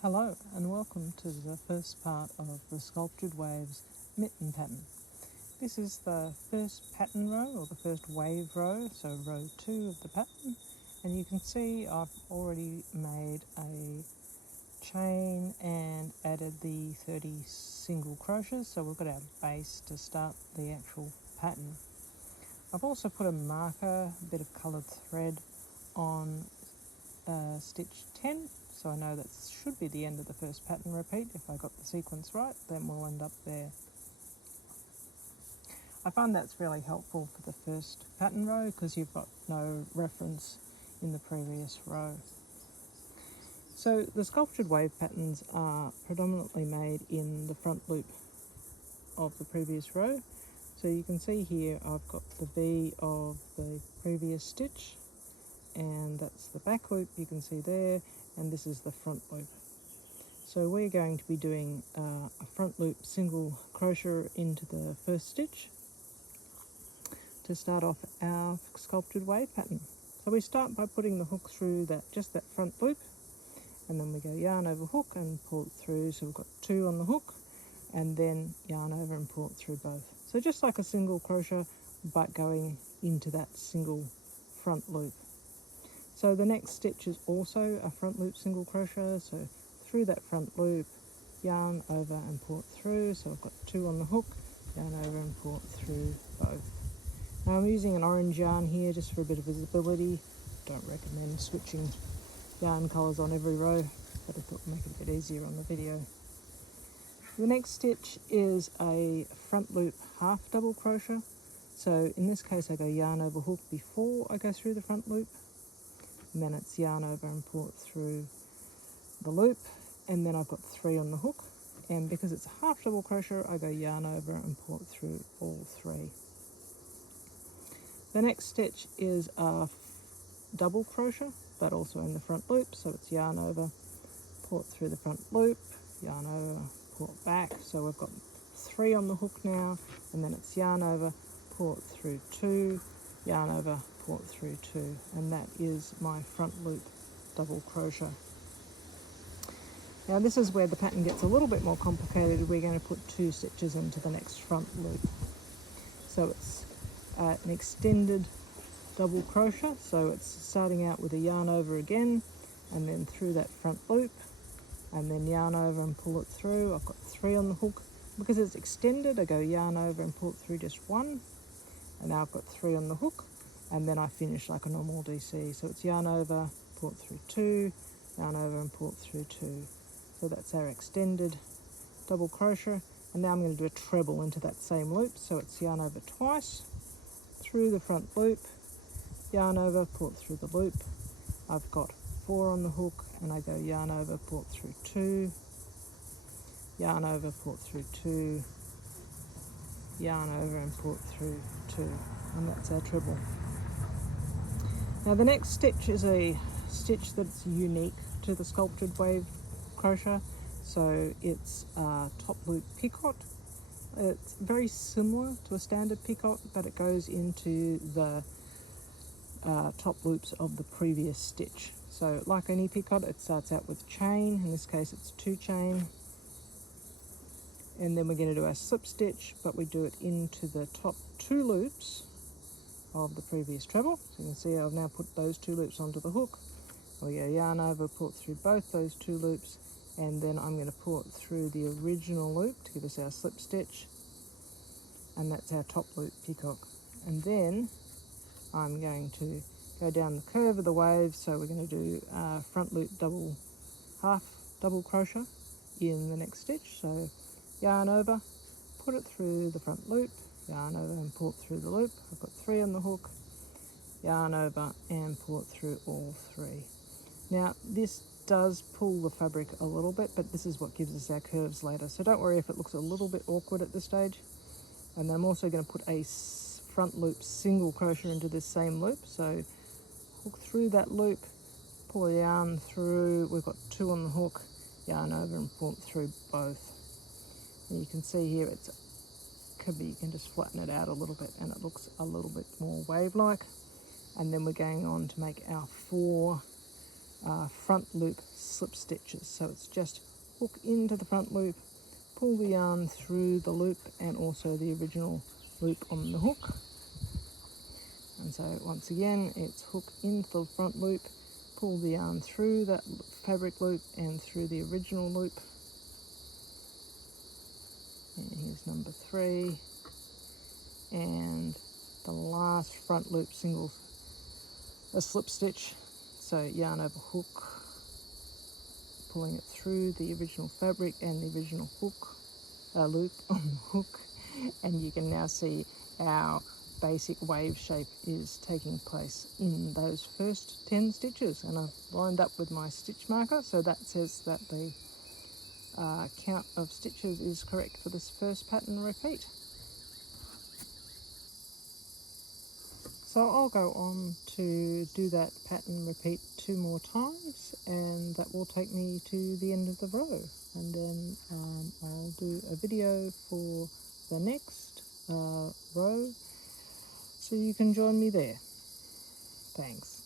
Hello and welcome to the first part of the Sculptured Waves mitten pattern. This is the first pattern row, or the first wave row, so row 2 of the pattern, and you can see I've already made a chain and added the 30 single crochets, so we've got our base to start the actual pattern. I've also put a marker, a bit of coloured thread on stitch 10, so I know that should be the end of the first pattern repeat. If I got the sequence right, then we'll end up there. I find that's really helpful for the first pattern row because you've got no reference in the previous row. So the sculptured wave patterns are predominantly made in the front loop of the previous row. So you can see here I've got the V of the previous stitch, and that's the back loop you can see there, and this is the front loop. So we're going to be doing a front loop single crochet into the first stitch to start off our sculptured wave pattern. So we start by putting the hook through just that front loop, and then we go yarn over hook and pull it through, so we've got 2 on the hook, and then yarn over and pull it through both. So just like a single crochet, but going into that single front loop. So the next stitch is also a front loop single crochet, so through that front loop, yarn over and pull it through, so I've got 2 on the hook, yarn over and pull it through both. Now I'm using an orange yarn here just for a bit of visibility. Don't recommend switching yarn colours on every row, but I thought it would make it a bit easier on the video. The next stitch is a front loop half double crochet, so in this case I go yarn over hook before I go through the front loop, and then it's yarn over and pull it through the loop, and then I've got 3 on the hook, and because it's a half double crochet I go yarn over and pull it through all 3. The next stitch is a double crochet but also in the front loop, so it's yarn over, pull it through the front loop, yarn over, pull it back, so we've got 3 on the hook now, and then it's yarn over, pull it through 2, yarn over, pull it through 2, and that is my front loop double crochet. Now this is where the pattern gets a little bit more complicated. We're going to put 2 stitches into the next front loop. So it's an extended double crochet, so it's starting out with a yarn over again, and then through that front loop, and then yarn over and pull it through. I've got 3 on the hook. Because it's extended, I go yarn over and pull it through just 1, and now I've got 3 on the hook, and then I finish like a normal DC. So it's yarn over, pull it through 2, yarn over and pull it through 2. So that's our extended double crochet, and now I'm going to do a treble into that same loop. So it's yarn over twice, through the front loop, yarn over, pull it through the loop. I've got 4 on the hook, and I go yarn over, pull it through 2, yarn over, pull it through 2, yarn over and pull it through 2, and that's our treble. Now the next stitch is a stitch that's unique to the sculptured wave crochet, so it's a top loop picot. It's very similar to a standard picot, but it goes into the top loops of the previous stitch. So like any picot, it starts out with chain. In this case it's 2 chain, and then we're going to do our slip stitch, but we do it into the top 2 loops of the previous treble. So you can see I've now put those 2 loops onto the hook. We go yarn over, pull it through both those 2 loops, and then I'm going to pull it through the original loop to give us our slip stitch, and that's our top loop peacock. And then I'm going to go down the curve of the wave, so we're going to do a front loop half double crochet in the next stitch. So yarn over, put it through the front loop, yarn over and pull it through the loop. I've got 3 on the hook, yarn over and pull it through all 3. Now this does pull the fabric a little bit, but this is what gives us our curves later, so don't worry if it looks a little bit awkward at this stage. And then I'm also going to put a front loop single crochet into this same loop, so hook through that loop, pull the yarn through, we've got 2 on the hook, yarn over and pull it through both. And you can see here you can just flatten it out a little bit and it looks a little bit more wave-like. And then we're going on to make our 4 front loop slip stitches. So it's just hook into the front loop, pull the yarn through the loop and also the original loop on the hook. And so once again, it's hook into the front loop, pull the yarn through that fabric loop and through the original loop. And here's number 3. And the last front loop single a slip stitch. So yarn over hook, pulling it through the original fabric and the original hook loop on the hook. And you can now see our basic wave shape is taking place in those first 10 stitches, and I've lined up with my stitch marker, so that says that the count of stitches is correct for this first pattern repeat. So I'll go on to do that pattern repeat 2 more times, and that will take me to the end of the row, and then I'll do a video for the next row, so you can join me there. Thanks.